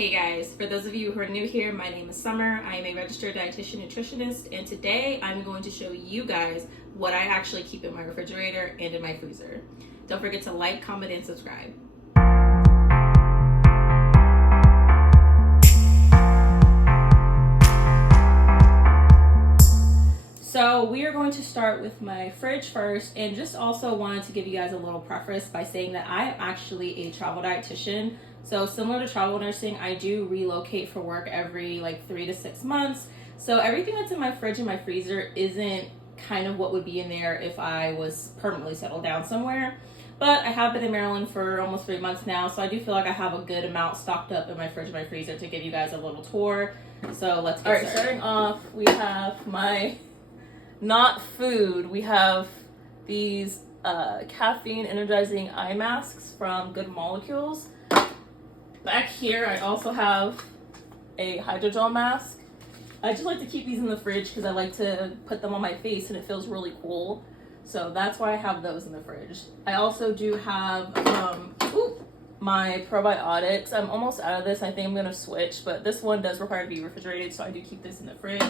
Hey guys, for those of you who are new here, my name is Summer. I am a registered dietitian nutritionist, and today I'm going to show you guys what I actually keep in my refrigerator and in my freezer. Don't forget to like, comment, and subscribe. So we are going to start with my fridge first, and just also wanted to give you guys a little preface by saying that I am actually a travel dietitian. So similar to travel nursing, I do relocate for work every 3 to 6 months. So everything that's in my fridge and my freezer isn't kind of what would be in there if I was permanently settled down somewhere. But I have been in Maryland for almost 3 months now, so I do feel like I have a good amount stocked up in my fridge and my freezer to give you guys a little tour. So let's get started. Starting off, we have my not food. We have these caffeine energizing eye masks from Good Molecules. Back here, I also have a hydrogel mask. I just like to keep these in the fridge because I like to put them on my face and it feels really cool. So that's why I have those in the fridge. I also do have my probiotics. I'm almost out of this. I think I'm going to switch, but this one does require to be refrigerated, so I do keep this in the fridge.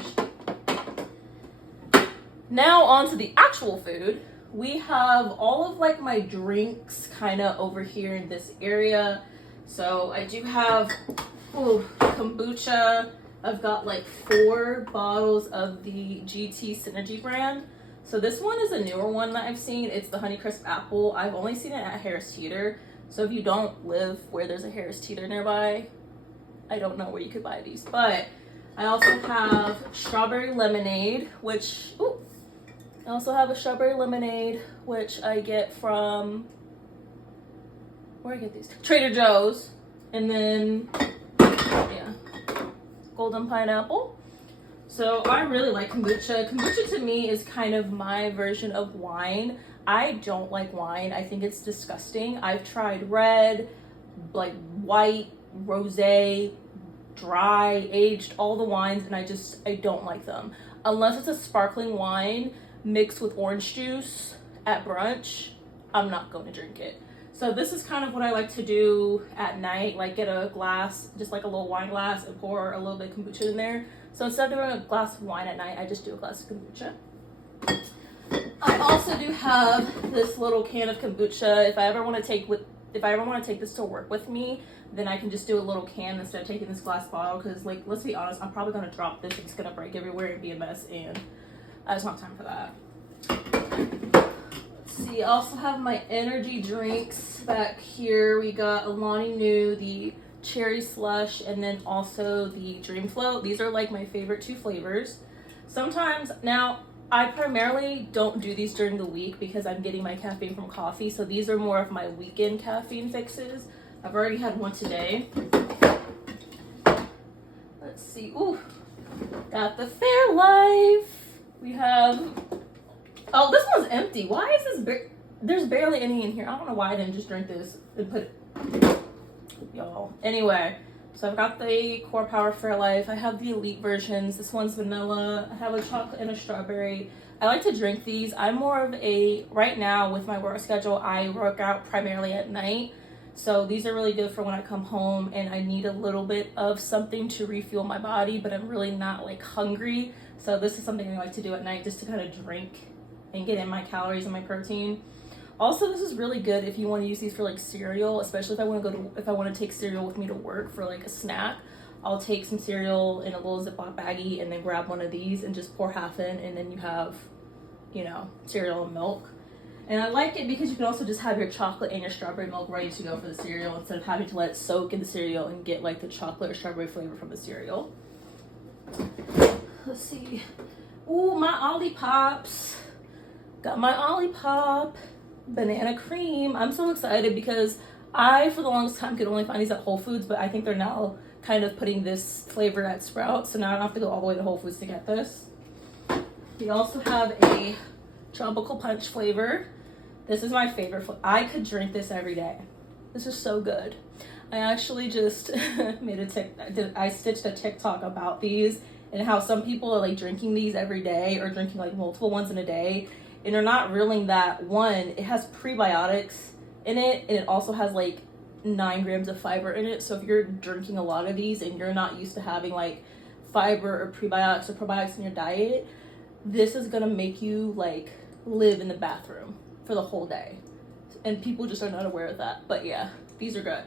Now on to the actual food. We have all of my drinks kind of over here in this area. So I do have kombucha. I've got 4 bottles of the GT Synergy brand. So this one is a newer one that I've seen. It's the Honeycrisp Apple. I've only seen it at Harris Teeter. So if you don't live where there's a Harris Teeter nearby, I don't know where you could buy these. But I also have strawberry lemonade, which I get from, where do I get these? Trader Joe's. And then, golden pineapple. So I really like kombucha. Kombucha to me is kind of my version of wine. I don't like wine. I think it's disgusting. I've tried red, white, rosé, dry, aged, all the wines, and I don't like them. Unless it's a sparkling wine mixed with orange juice at brunch, I'm not going to drink it. So this is kind of what I like to do at night, get a glass, just a little wine glass, and pour a little bit of kombucha in there. So instead of doing a glass of wine at night, I just do a glass of kombucha. I also do have this little can of kombucha. If I ever want to take this to work with me, then I can just do a little can instead of taking this glass bottle, because let's be honest, I'm probably going to drop this. It's going to break everywhere and be a mess, and I just don't have time for that. See, I also have my energy drinks back here. We got Alani Nu, the cherry slush, and then also the Dream Float. These are my favorite 2 flavors. Sometimes, now I primarily don't do these during the week because I'm getting my caffeine from coffee, so these are more of my weekend caffeine fixes. I've already had one today. Let's see, got the Fairlife. We have, this one's empty. Why is this there's barely any in here. I don't know why I didn't just drink this and put it, y'all. Anyway, so I've got the Core Power Fairlife. I have the Elite versions. This one's vanilla. I have a chocolate and a strawberry. I like to drink these. I'm more of right now with my work schedule, I work out primarily at night. So these are really good for when I come home and I need a little bit of something to refuel my body, but I'm really not hungry. So this is something I like to do at night, just to kind of drink and get in my calories and my protein. Also, this is really good if you want to use these for cereal, especially if I want to take cereal with me to work for a snack. I'll take some cereal in a little Ziploc baggie and then grab one of these and just pour half in, and then you have, cereal and milk. And I like it because you can also just have your chocolate and your strawberry milk ready to go for the cereal instead of having to let it soak in the cereal and get the chocolate or strawberry flavor from the cereal. Let's see. Ooh, my Olipop. Got my Olipop banana cream. I'm so excited because I, for the longest time, could only find these at Whole Foods, but I think they're now kind of putting this flavor at Sprouts, so now I don't have to go all the way to Whole Foods to get this. We also have a tropical punch flavor. This is my favorite flavor. I could drink this every day. This is so good. I actually just I stitched a TikTok about these and how some people are drinking these every day or drinking multiple ones in a day, and they're not realizing that, one, it has prebiotics in it, and it also has 9 grams of fiber in it. So if you're drinking a lot of these and you're not used to having like fiber or prebiotics or probiotics in your diet, this is gonna make you like live in the bathroom for the whole day. And people just are not aware of that. But yeah, these are good.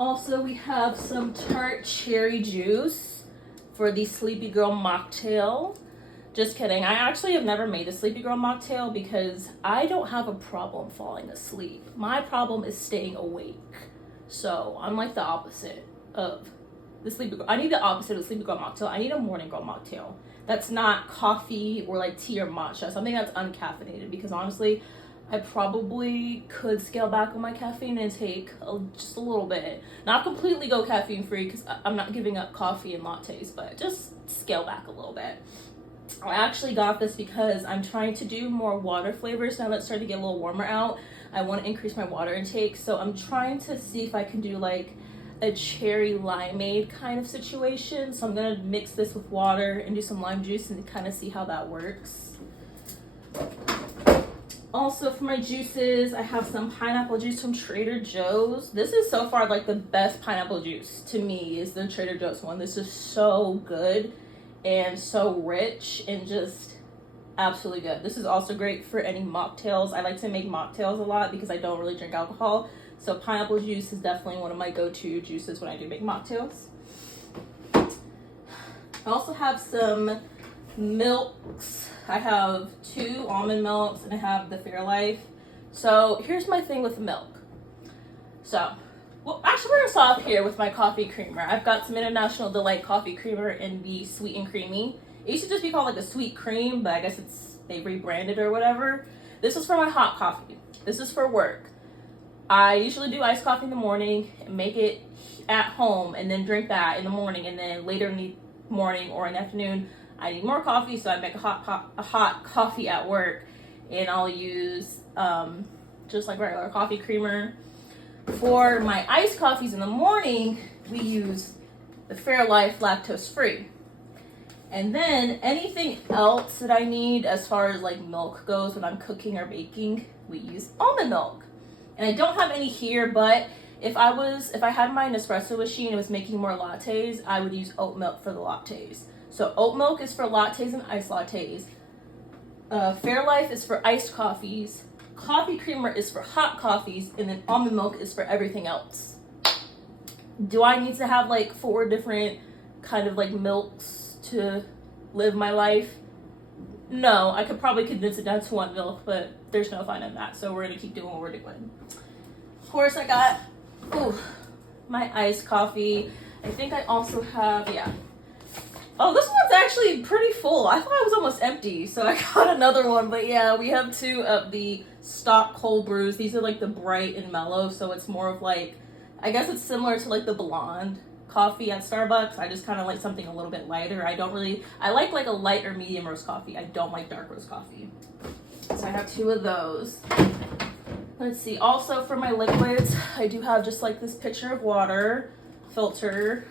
Also, we have some tart cherry juice for the Sleepy Girl mocktail. Just kidding. I actually have never made a Sleepy Girl mocktail because I don't have a problem falling asleep. My problem is staying awake. So I'm like the opposite of the Sleepy Girl. I need the opposite of the Sleepy Girl mocktail. I need a morning girl mocktail. That's not coffee or like tea or matcha. Something that's uncaffeinated, because honestly, I probably could scale back on my caffeine intake just a little bit. Not completely go caffeine free, because I'm not giving up coffee and lattes, but just scale back a little bit. I actually got this because I'm trying to do more water flavors now that it's starting to get a little warmer out. I want to increase my water intake, so I'm trying to see if I can do like a cherry limeade kind of situation. So I'm gonna mix this with water and do some lime juice and kind of see how that works. Also, for my juices, I have some pineapple juice from Trader Joe's. This is so far like the best pineapple juice to me, is the Trader Joe's one. This is so good and so rich and just absolutely good. This is also great for any mocktails. I like to make mocktails a lot because I don't really drink alcohol. So pineapple juice is definitely one of my go-to juices when I do make mocktails. I also have some milks. I have 2 almond milks and I have the Fairlife. So here's my thing with milk. So, well, actually we're gonna start off here with my coffee creamer. I've got some International Delight coffee creamer in the sweet and creamy. It used to just be called like a sweet cream, but I guess they rebranded or whatever. This is for my hot coffee. This is for work. I usually do iced coffee in the morning and make it at home and then drink that in the morning, and then later in the morning or in the afternoon I need more coffee, so I make a hot coffee at work, and I'll use just like regular coffee creamer. For my iced coffees in the morning, we use the Fairlife lactose free. And then anything else that I need as far as like milk goes when I'm cooking or baking, we use almond milk. And I don't have any here, but if I had my Nespresso machine and was making more lattes, I would use oat milk for the lattes. So oat milk is for lattes and iced lattes. Fairlife is for iced coffees. Coffee creamer is for hot coffees, and then almond milk is for everything else. Do I need to have like 4 different kind of like milks to live my life? No, I could probably condense it down to 1 milk, but there's no fun in that. So we're gonna keep doing what we're doing. Of course, I got my iced coffee. I think I also have, oh, this one's actually pretty full. I thought it was almost empty, so I got another one. But yeah, we have 2 of the stock cold brews. These are like the bright and mellow, so it's more of like, I guess it's similar to like the blonde coffee at Starbucks. I just kind of like something a little bit lighter. I like a light or medium roast coffee. I don't like dark roast coffee. So I have 2 of those. Let's see. Also for my liquids, I do have just like this pitcher of water filter.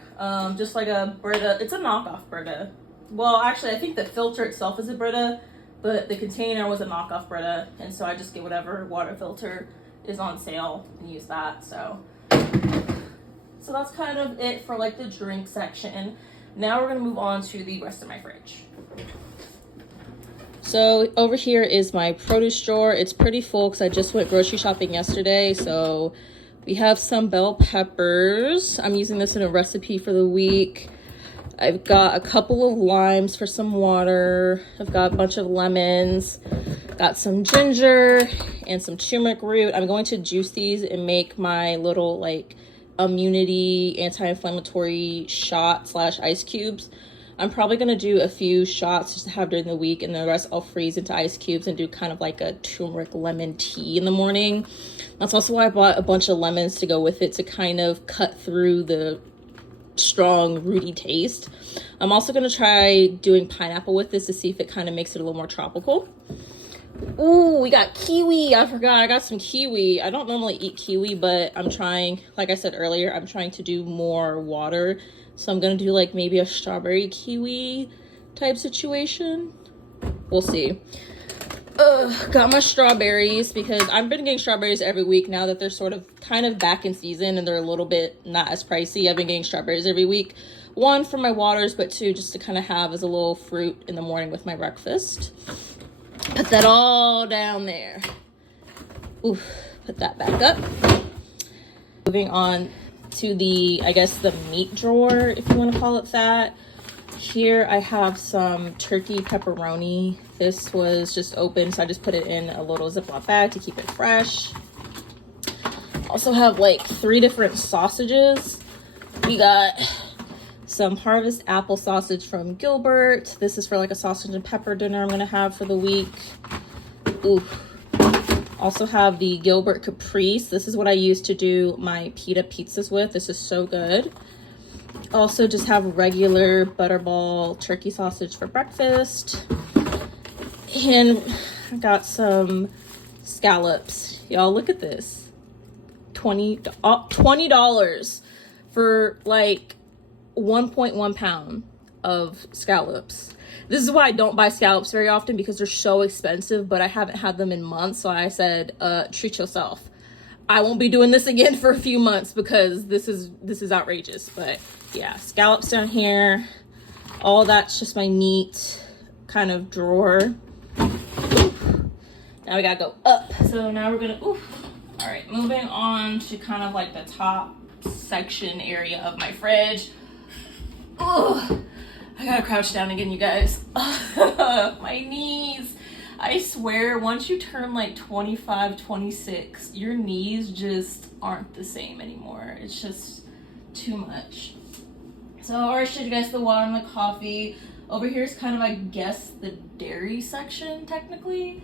Just like a Brita. It's a knockoff Brita. Well, actually, I think the filter itself is a Brita, but the container was a knockoff Brita, and so I just get whatever water filter is on sale and use that. So that's kind of it for like the drink section. Now we're gonna move on to the rest of my fridge. So over here is my produce drawer. It's pretty full because I just went grocery shopping yesterday. So we have some bell peppers. I'm using this in a recipe for the week. I've got a couple of limes for some water. I've got a bunch of lemons. Got some ginger and some turmeric root. I'm going to juice these and make my little like immunity anti-inflammatory shot / ice cubes. I'm probably going to do a few shots just to have during the week, and the rest I'll freeze into ice cubes and do kind of like a turmeric lemon tea in the morning. That's also why I bought a bunch of lemons to go with it, to kind of cut through the strong rooty taste. I'm also going to try doing pineapple with this to see if it kind of makes it a little more tropical. Ooh, we got kiwi. I forgot I got some kiwi. I don't normally eat kiwi, but I'm trying, like I said earlier, I'm trying to do more water. So I'm going to do like maybe a strawberry kiwi type situation. We'll see. Got my strawberries because I've been getting strawberries every week now that they're sort of kind of back in season and they're a little bit not as pricey. I've been getting strawberries every week. One for my waters, but two just to kind of have as a little fruit in the morning with my breakfast. Put that all down there. Oof, put that back up. Moving on to the, I guess, the meat drawer, if you want to call it that. Here I have some turkey pepperoni. This was just open, so I just put it in a little Ziploc bag to keep it fresh. Also have like 3 different sausages. We got some Harvest apple sausage from Gilbert. This is for like a sausage and pepper dinner I'm gonna have for the week. Ooh. Also have the Gilbert Caprice. This is what I use to do my pita pizzas with. This is so good. Also just have regular butterball turkey sausage for breakfast. And I got some scallops. Y'all, look at this. $20 for like 1.1 pound of scallops. This is why I don't buy scallops very often, because they're so expensive, but I haven't had them in months, so I said, treat yourself. I won't be doing this again for a few months because this is outrageous. But yeah, scallops down here. All that's just my meat kind of drawer. Now we gotta go up. So now we're gonna, all right, moving on to kind of like the top section area of my fridge. Oh, I gotta crouch down again, you guys. My knees. I swear, once you turn like 25, 26, your knees just aren't the same anymore. It's just too much. So I already showed you guys the water and the coffee. Over here is kind of, I guess, the dairy section, technically.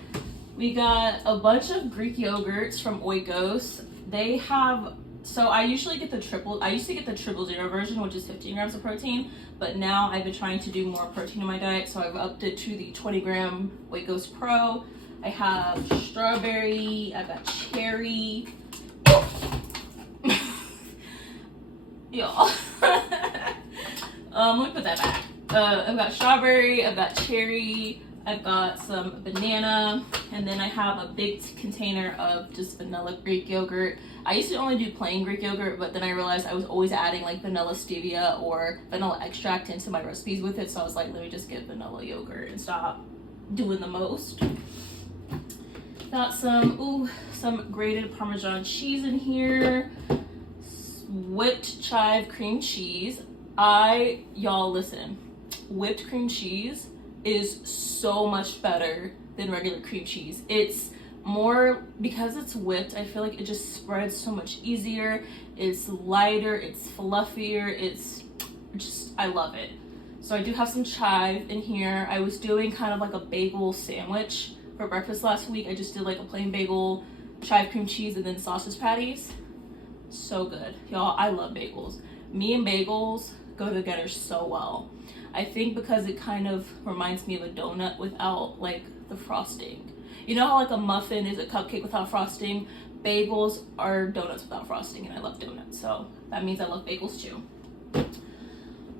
We got a bunch of Greek yogurts from Oikos. They have, so I usually get the triple, I used to get the 000 version, which is 15 grams of protein, but now I've been trying to do more protein in my diet, so I've upped it to the 20 gram Oikos Pro. I have strawberry, I've got cherry. Y'all. Let me put that back. I've got strawberry, I've got cherry, I've got some banana, and then I have a big container of just vanilla Greek yogurt. I used to only do plain Greek yogurt, but then I realized I was always adding like vanilla stevia or vanilla extract into my recipes with it, so I was like, let me just get vanilla yogurt and stop doing the most. Got some grated Parmesan cheese in here, whipped chive cream cheese. Y'all listen, whipped cream cheese is so much better than regular cream cheese. It's more, because it's whipped, I feel like it just spreads so much easier. It's lighter, it's fluffier, it's just, I love it. So I do have some chive in here. I was doing kind of like a bagel sandwich for breakfast last week. I just did like a plain bagel, chive cream cheese, and then sausage patties. So good. Y'all, I love bagels. Me and bagels go together so well. I think because it kind of reminds me of a donut without like the frosting. You know how like a muffin is a cupcake without frosting? Bagels are donuts without frosting, and I love donuts, so that means I love bagels too.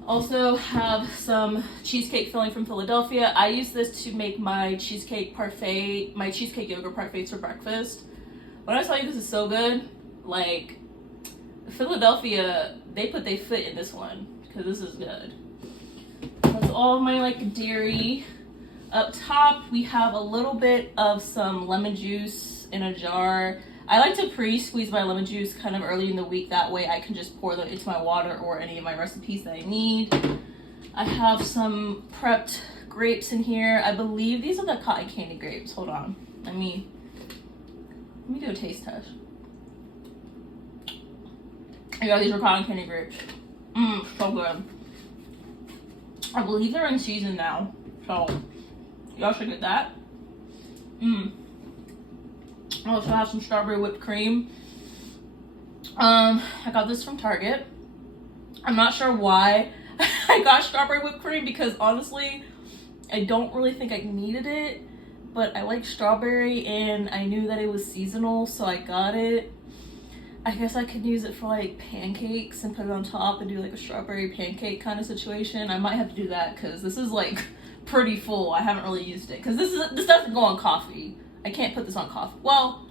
Also have some cheesecake filling from Philadelphia. I use this to make my cheesecake parfait, my cheesecake yogurt parfaits for breakfast. When I tell you this is so good, like Philadelphia, they put their foot in this one because this is good. That's all my like dairy. Up top, we have a little bit of some lemon juice in a jar. I like to pre-squeeze my lemon juice kind of early in the week. That way I can just pour them into my water or any of my recipes that I need. I have some prepped grapes in here. I believe these are the cotton candy grapes. Hold on. Let me do a taste test. Yeah, these are cotton candy grapes. So good. I believe they're in season now, so y'all should get that. I also have some strawberry whipped cream. I got this from Target. I'm not sure why I got strawberry whipped cream, because honestly, I don't really think I needed it, but I like strawberry and I knew that it was seasonal, so I got it. I guess I could use it for like pancakes and put it on top and do like a strawberry pancake kind of situation. I might have to do that because this is like pretty full. I haven't really used it because this doesn't go on coffee. I can't put this on coffee. Well,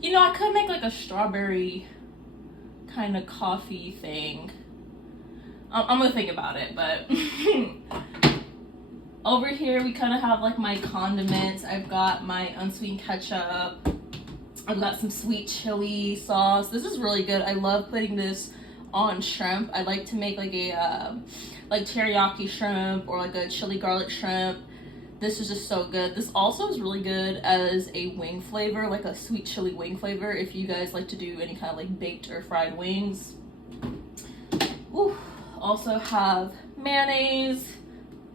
you know, I could make like a strawberry kind of coffee thing. I'm gonna think about it, but over here we kind of have like my condiments. I've got my unsweetened ketchup. I've got some sweet chili sauce. This is really good. I love putting this on shrimp. I like to make like a like teriyaki shrimp or like a chili garlic shrimp. This is just so good. This also is really good as a wing flavor, like a sweet chili wing flavor, if you guys like to do any kind of like baked or fried wings. Ooh. Also have mayonnaise,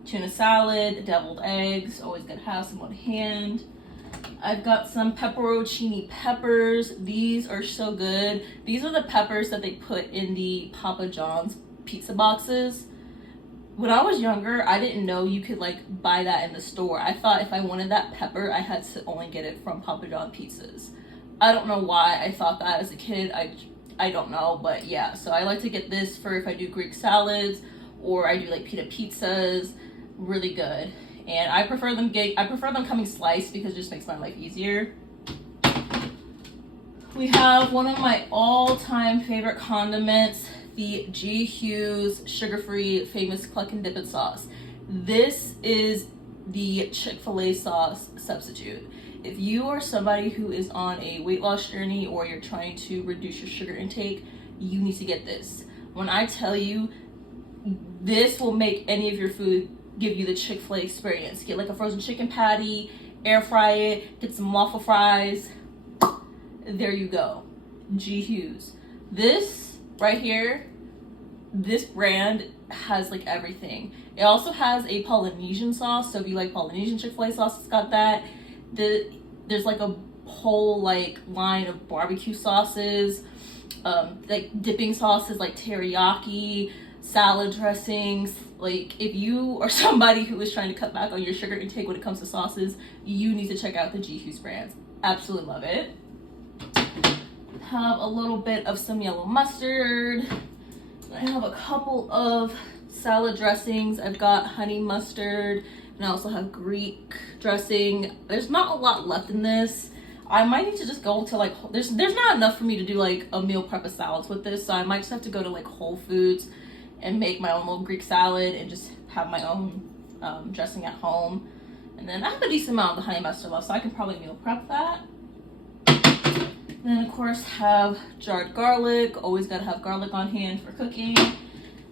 tuna salad, deviled eggs. Always gotta have some on hand. I've got some pepperoncini peppers. These are so good. These are the peppers that they put in the Papa John's pizza boxes. When I was younger, I didn't know you could like buy that in the store. I thought if I wanted that pepper, I had to only get it from Papa John pizzas. I don't know why I thought that as a kid. I don't know, but yeah. So I like to get this for if I do Greek salads or I do like pita pizzas. Really good. And I prefer them coming sliced because it just makes my life easier. We have one of my all-time favorite condiments, the G. Hughes sugar-free famous Cluck and Dip It sauce. This is the Chick-fil-A sauce substitute. If you are somebody who is on a weight loss journey or you're trying to reduce your sugar intake, you need to get this. When I tell you, this will make any of your food give you the Chick-fil-A experience. Get like a frozen chicken patty, air fry it, get some waffle fries. There you go. G. Hughes. This right here, this brand has like everything. It also has a Polynesian sauce, so if you like Polynesian Chick-fil-A sauce, it's got that. There's like a whole like line of barbecue sauces, like dipping sauces like teriyaki, salad dressings. Like if you are somebody who is trying to cut back on your sugar intake when it comes to sauces, you need to check out the G. Hughes brands. Absolutely love it. Have a little bit of some yellow mustard. I have a couple of salad dressings. I've got honey mustard and I also have Greek dressing. There's not a lot left in this. I might need to just go to like, there's not enough for me to do like a meal prep of salads with this, so I might just have to go to like Whole Foods and make my own little Greek salad and just have my own dressing at home. And then I have a decent amount of the honey mustard left, so I can probably meal prep that. Then of course have jarred garlic. Always gotta have garlic on hand for cooking.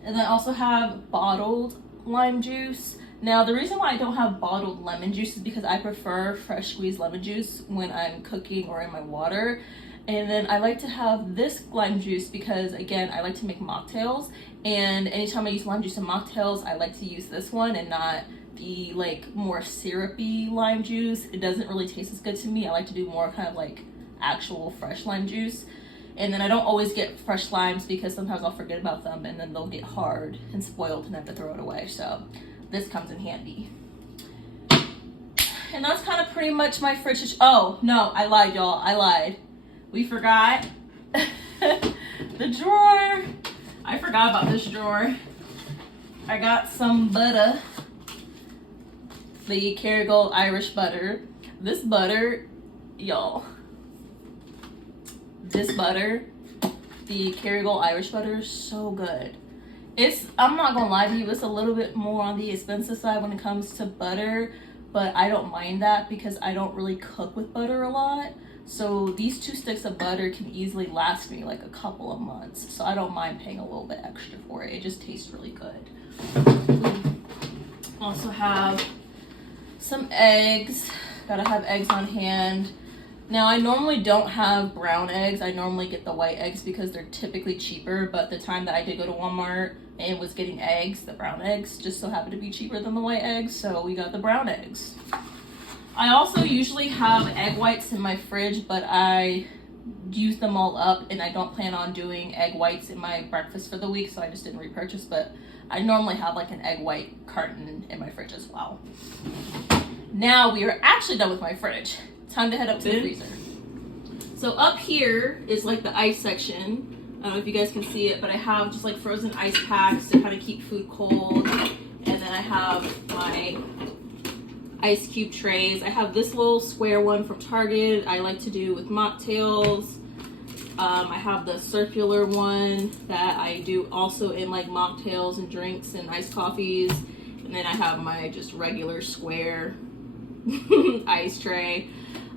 And then I also have bottled lime juice. Now the reason why I don't have bottled lemon juice is because I prefer fresh squeezed lemon juice when I'm cooking or in my water. And then I like to have this lime juice because again, I like to make mocktails. And anytime I use lime juice in mocktails, I like to use this one and not the like more syrupy lime juice. It doesn't really taste as good to me. I like to do more kind of like actual fresh lime juice. And then I don't always get fresh limes because sometimes I'll forget about them and then they'll get hard and spoiled and I have to throw it away. So this comes in handy. And that's kind of pretty much my fridge. Oh no, I lied, y'all. I lied. We forgot the drawer. I forgot about this drawer. I got some butter, the Kerrygold Irish butter. This butter, y'all. This butter, the Kerrygold Irish butter, is so good. I'm not gonna lie to you, it's a little bit more on the expensive side when it comes to butter, but I don't mind that because I don't really cook with butter a lot. So these 2 sticks of butter can easily last me like a couple of months. So I don't mind paying a little bit extra for it. It just tastes really good. Also have some eggs. Gotta have eggs on hand. Now I normally don't have brown eggs. I normally get the white eggs because they're typically cheaper. But the time that I did go to Walmart and was getting eggs, the brown eggs just so happened to be cheaper than the white eggs. So we got the brown eggs. I also usually have egg whites in my fridge, but I use them all up and I don't plan on doing egg whites in my breakfast for the week, so I just didn't repurchase, but I normally have like an egg white carton in my fridge as well. Now we are actually done with my fridge. Time to head up to the freezer. So up here is like the ice section. I don't know if you guys can see it, but I have just like frozen ice packs to kind of keep food cold. And then then I have my ice cube trays. I have this little square one from Target I like to do with mocktails. I have the circular one that I do also in like mocktails and drinks and iced coffees. And then I have my just regular square ice tray.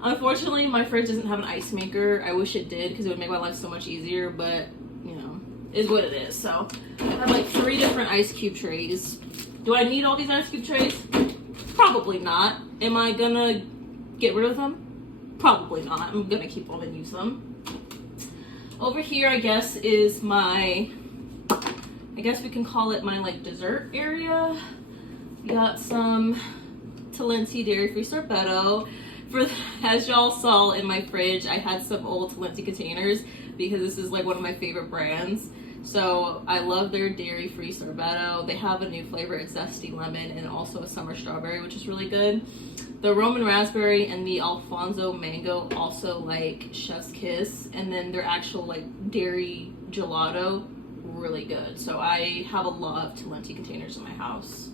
Unfortunately, my fridge doesn't have an ice maker. I wish it did because it would make my life so much easier, but you know, is what it is. So I have like 3 different ice cube trays. Do I need all these ice cube trays? Probably not. Am I gonna get rid of them? Probably not. I'm gonna keep them and use them. Over here, I guess, is my, I guess we can call it my like dessert area. Got some Talenti dairy-free sorbetto. As y'all saw in my fridge, I had some old Talenti containers because this is like one of my favorite brands. So I love their dairy-free sorbetto. They have a new flavor, it's zesty lemon and also a summer strawberry, which is really good. The Roman raspberry and the Alfonso mango also like chef's kiss, and then their actual like dairy gelato, really good. So I have a lot of Talenti containers in my house.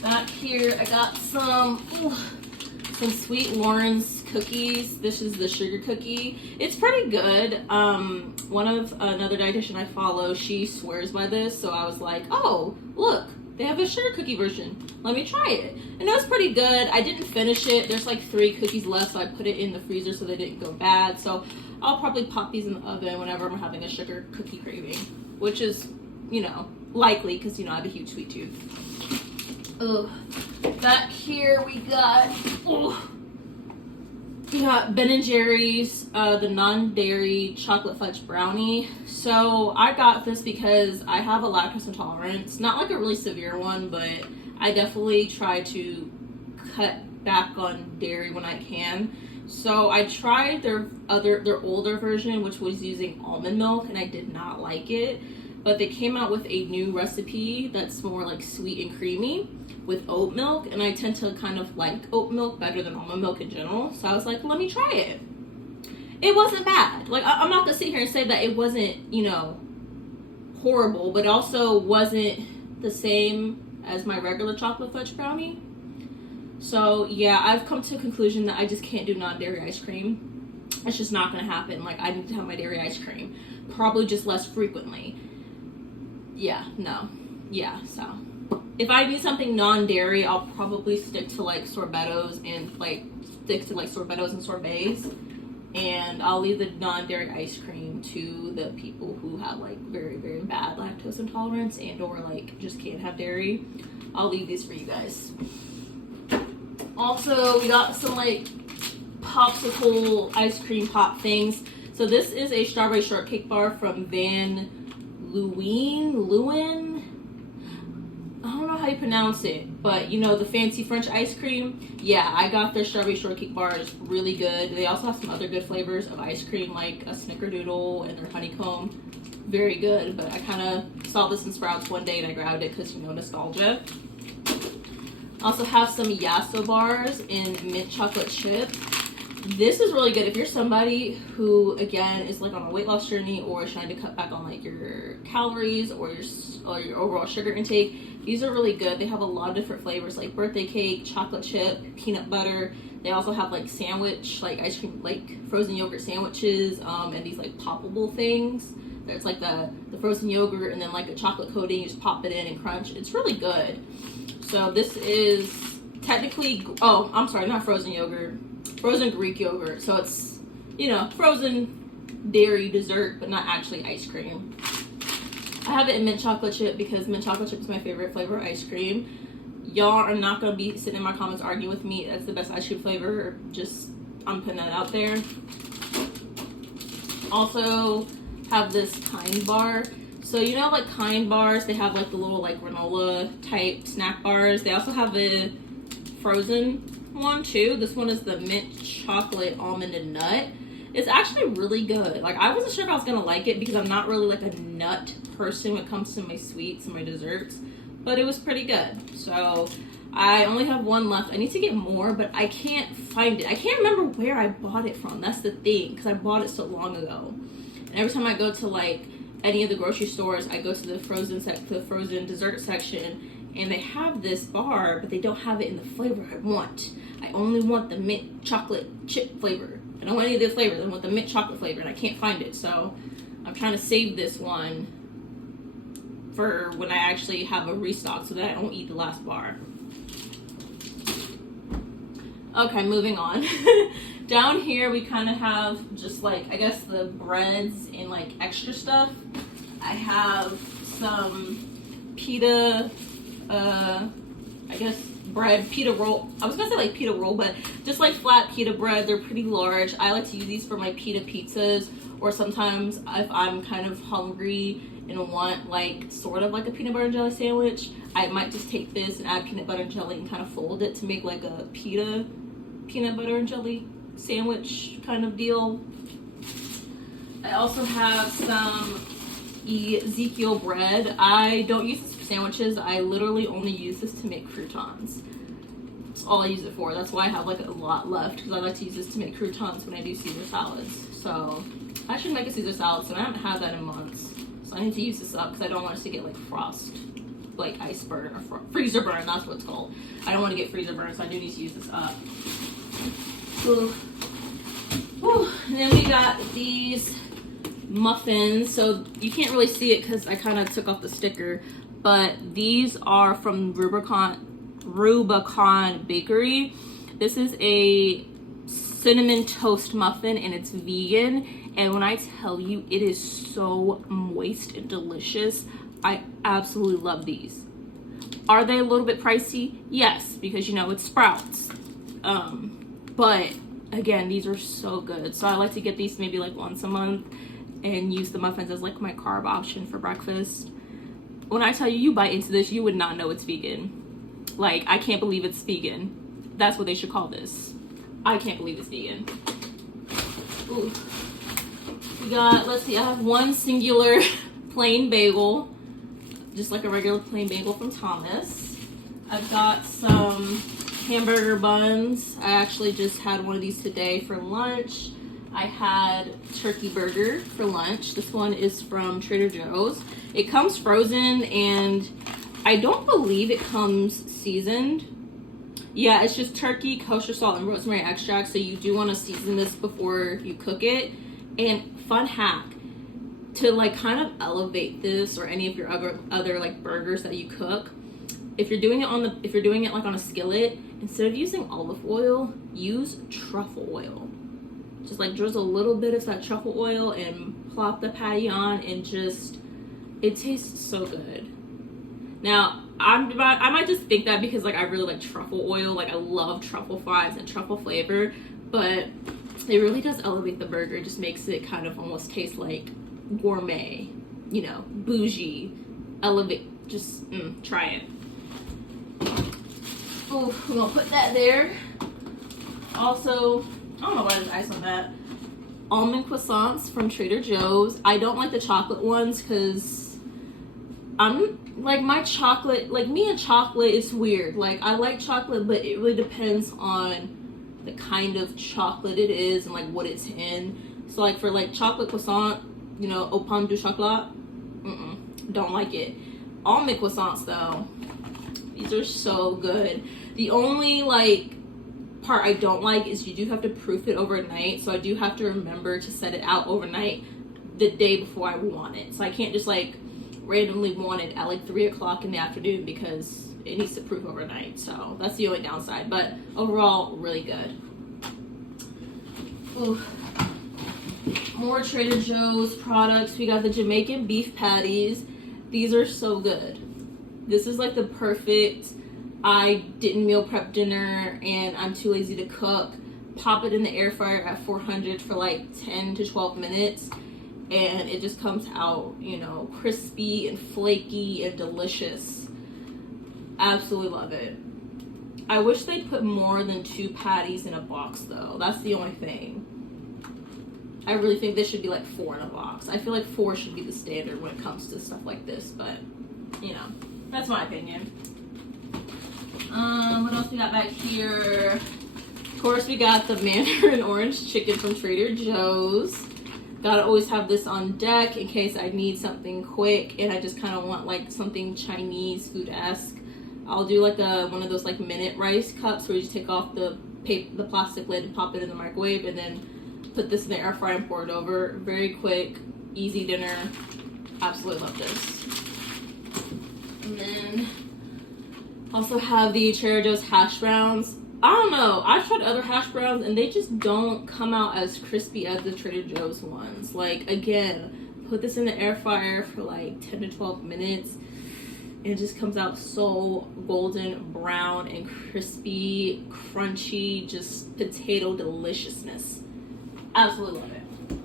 Back here, I got some Sweet Lawrence cookies. This is the sugar cookie. It's pretty good. Another dietitian I follow, she swears by this, so I was like, oh, look, they have a sugar cookie version. Let me try it. And it was pretty good. I didn't finish it. There's like 3 cookies left, so I put it in the freezer so they didn't go bad. So I'll probably pop these in the oven whenever I'm having a sugar cookie craving, which is, you know, likely because, you know, I have a huge sweet tooth. Ugh. Back here we got Ben & Jerry's, the non-dairy chocolate fudge brownie. So I got this because I have a lactose intolerance, not like a really severe one, but I definitely try to cut back on dairy when I can. So I tried their older version, which was using almond milk, and I did not like it. But they came out with a new recipe that's more like sweet and creamy with oat milk, and I tend to kind of like oat milk better than almond milk in general. So I was like, let me try it. It wasn't bad. Like, I'm not gonna sit here and say that it wasn't, you know, horrible, but it also wasn't the same as my regular chocolate fudge brownie. So yeah, I've come to a conclusion that I just can't do non-dairy ice cream. It's just not gonna happen. Like, I need to have my dairy ice cream, probably just less frequently. So if I need something non-dairy, I'll probably stick to like sorbettos and sorbets, and I'll leave the non-dairy ice cream to the people who have like very, very bad lactose intolerance and or like just can't have dairy. I'll leave these for you guys. Also, we got some like popsicle ice cream pop things. So this is a strawberry shortcake bar from Van Leeuwen. I don't know how you pronounce it, but you know, the fancy French ice cream. Yeah, I got their strawberry shortcake bars, really good. They also have some other good flavors of ice cream, like a snickerdoodle and their honeycomb. Very good, but I kind of saw this in Sprouts one day and I grabbed it because, you know, nostalgia. Also have some Yasso bars in mint chocolate chip. This is really good if you're somebody who, again, is like on a weight loss journey or is trying to cut back on like your calories or your overall sugar intake. These are really good. They have a lot of different flavors like birthday cake, chocolate chip, peanut butter. They also have like sandwich, like ice cream, like frozen yogurt sandwiches, and these like poppable things. There's like the frozen yogurt and then like a chocolate coating. You just pop it in and crunch. It's really good. So this is technically, oh, I'm sorry, not frozen yogurt. Frozen Greek yogurt. So it's, you know, frozen dairy dessert, but not actually ice cream. I have it in mint chocolate chip because mint chocolate chip is my favorite flavor of ice cream. Y'all are not going to be sitting in my comments arguing with me. That's the best ice cream flavor. Just, I'm putting that out there. Also have this Kind bar. So, you know, like Kind bars, they have like the little like granola type snack bars. They also have the frozen one too. This one is the mint chocolate almond and nut. It's actually really good. Like, I wasn't sure if I was gonna like it because I'm not really like a nut person when it comes to my sweets and my desserts, but it was pretty good. So I only have one left. I need to get more, but I can't find it. I can't remember where I bought it from. That's the thing, because I bought it so long ago. And every time I go to like any of the grocery stores, I go to the frozen dessert section, and they have this bar, but they don't have it in the flavor I want. I only want the mint chocolate chip flavor. I don't want any of the flavors. I want the mint chocolate flavor, and I can't find it. So I'm trying to save this one for when I actually have a restock so that I don't eat the last bar. Okay, moving on. Down here we kind of have just like, I guess the breads and like extra stuff. I have some pita, I guess bread, pita roll. I was gonna say like pita roll, but just like flat pita bread. They're pretty large. I like to use these for my pita pizzas, or sometimes if I'm kind of hungry and want like sort of like a peanut butter and jelly sandwich, I might just take this and add peanut butter and jelly and kind of fold it to make like a pita peanut butter and jelly sandwich kind of deal. I also have some Ezekiel bread. I don't use this for sandwiches. I literally only use this to make croutons. That's all I use it for. That's why I have like a lot left, because I like to use this to make croutons when I do Caesar salads. So I should make a Caesar salad soon. I haven't had that in months. So I need to use this up because I don't want us to get like frost, like ice burn or freezer burn. That's what it's called. I don't want to get freezer burn, so I do need to use this up. Ooh. Whew. And then we got these muffins. So you can't really see it because I kind of took off the sticker, but these are from Rubicon Bakery. This is a cinnamon toast muffin and it's vegan, and when I tell you, it is so moist and delicious. I absolutely love these. Are they a little bit pricey? Yes, because you know it's Sprouts, but again, these are so good. So I like to get these maybe like once a month and use the muffins as like my carb option for breakfast. When I tell you, you bite into this, you would not know it's vegan. Like, I can't believe it's vegan. That's what they should call this. I can't believe it's vegan. Ooh. We got, let's see, I have one singular plain bagel, just like a regular plain bagel from Thomas. I've got some hamburger buns. I actually just had one of these today for lunch. I had turkey burger for lunch. This one is from Trader Joe's. It comes frozen, and I don't believe it comes seasoned. Yeah, it's just turkey, kosher salt, and rosemary extract, so you do want to season this before you cook it. And fun hack, to like kind of elevate this or any of your other like burgers that you cook, if you're doing it like on a skillet, instead of using olive oil, use truffle oil. Just like drizzle a little bit of that truffle oil and plop the patty on, and just, it tastes so good. Now, I might just think that because like I really like truffle oil, like I love truffle fries and truffle flavor, but it really does elevate the burger. It just makes it kind of almost taste like gourmet, you know, bougie, elevate, just try it. Oh, we're gonna put that there. Also, I don't know why there's ice on that. Almond croissants from Trader Joe's. I don't like the chocolate ones because I'm like, my chocolate, like me and chocolate is weird. Like, I like chocolate, but it really depends on the kind of chocolate it is and like what it's in. So like for like chocolate croissant, you know, au pain du chocolat, don't like it. Almond croissants though, these are so good. The only like part I don't like is you do have to proof it overnight, so I do have to remember to set it out overnight the day before I want it. So I can't just like randomly want it at like 3 o'clock in the afternoon because it needs to proof overnight. So that's the only downside, but overall really good. Ooh. More Trader Joe's products. We got the Jamaican beef patties. These are so good. This is like the perfect, I didn't meal prep dinner and I'm too lazy to cook. Pop it in the air fryer at 400 for like 10 to 12 minutes. And it just comes out, you know, crispy and flaky and delicious. Absolutely love it. I wish they'd put more than 2 patties in a box though. That's the only thing. I really think this should be like 4 in a box. I feel like 4 should be the standard when it comes to stuff like this, but you know, that's my opinion. What else we got back here? Of course, we got the Mandarin orange chicken from Trader Joe's. Gotta always have this on deck in case I need something quick and I just kind of want like something Chinese food-esque. I'll do like one of those like minute rice cups where you just take off the plastic lid and pop it in the microwave, and then put this in the air fryer and pour it over. Very quick, easy dinner. Absolutely love this. And then also have the Trader Joe's hash browns. I don't know, I've tried other hash browns and they just don't come out as crispy as the Trader Joe's ones. Like, again, put this in the air fryer for like 10 to 12 minutes and it just comes out so golden brown and crispy, crunchy, just potato deliciousness. Absolutely love it.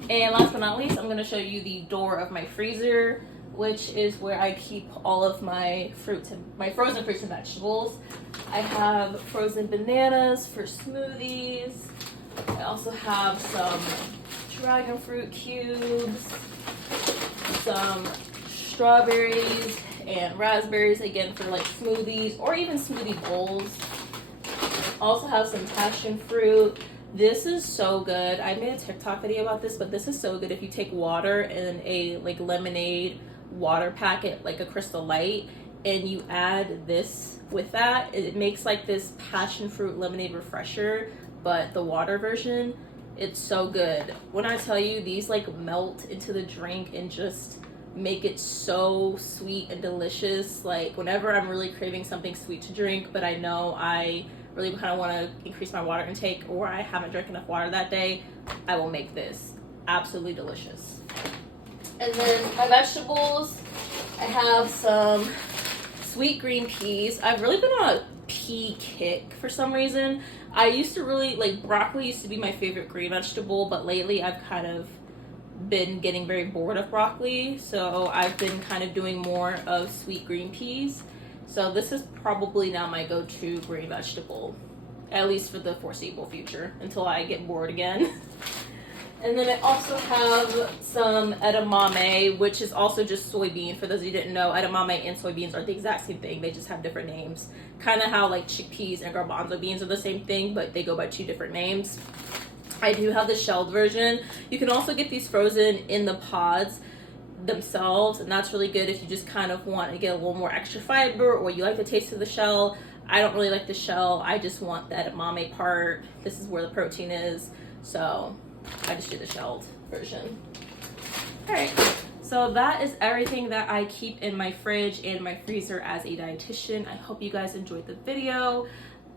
And last but not least, I'm going to show you the door of my freezer, which is where I keep all of my fruits and my frozen fruits and vegetables. I have frozen bananas for smoothies. I also have some dragon fruit cubes, some strawberries and raspberries, again for like smoothies or even smoothie bowls. Also have some passion fruit. This is so good. I made a TikTok video about this, but this is so good if you take water in a like lemonade water packet, like a Crystal Light, and you add this with that. It makes like this passion fruit lemonade refresher, but the water version. It's so good. When I tell you, these like melt into the drink and just make it so sweet and delicious. Like whenever I'm really craving something sweet to drink, but I know I really kind of want to increase my water intake, or I haven't drank enough water that day, I will make this. Absolutely delicious. And then my vegetables, I have some sweet green peas. I've really been on a pea kick for some reason. I used to really like broccoli used to be my favorite green vegetable, but lately I've kind of been getting very bored of broccoli, so I've been kind of doing more of sweet green peas. So this is probably now my go-to green vegetable, at least for the foreseeable future, until I get bored again. And then I also have some edamame, which is also just soybean. For those of you who didn't know, edamame and soybeans are the exact same thing. They just have different names. Kind of how like chickpeas and garbanzo beans are the same thing, but they go by 2 different names. I do have the shelled version. You can also get these frozen in the pods themselves, and that's really good if you just kind of want to get a little more extra fiber, or you like the taste of the shell. I don't really like the shell. I just want the edamame part. This is where the protein is, so I just do the shelled version. All right, so that is everything that I keep in my fridge and my freezer as a dietitian. I hope you guys enjoyed the video.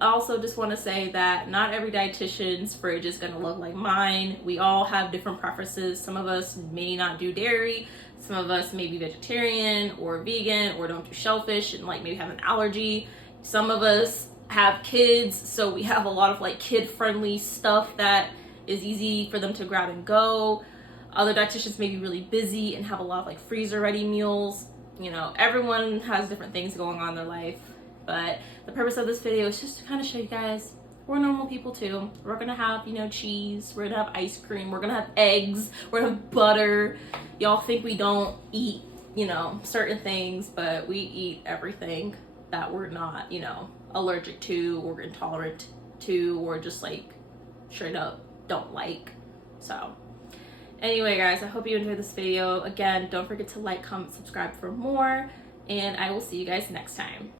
I also just want to say that not every dietitian's fridge is going to look like mine. We all have different preferences. Some of us may not do dairy. Some of us may be vegetarian or vegan or don't do shellfish and like maybe have an allergy. Some of us have kids, so we have a lot of like kid-friendly stuff that is easy for them to grab and go. Other dietitians may be really busy and have a lot of like freezer ready meals. You know, everyone has different things going on in their life, but the purpose of this video is just to kind of show you guys we're normal people too. We're gonna have, you know, cheese, we're gonna have ice cream, we're gonna have eggs, we're gonna have butter. Y'all think we don't eat, you know, certain things, but we eat everything that we're not, you know, allergic to or intolerant to, or just like straight up don't like. So anyway guys, I hope you enjoyed this video. Again, don't forget to like, comment, subscribe for more, and I will see you guys next time.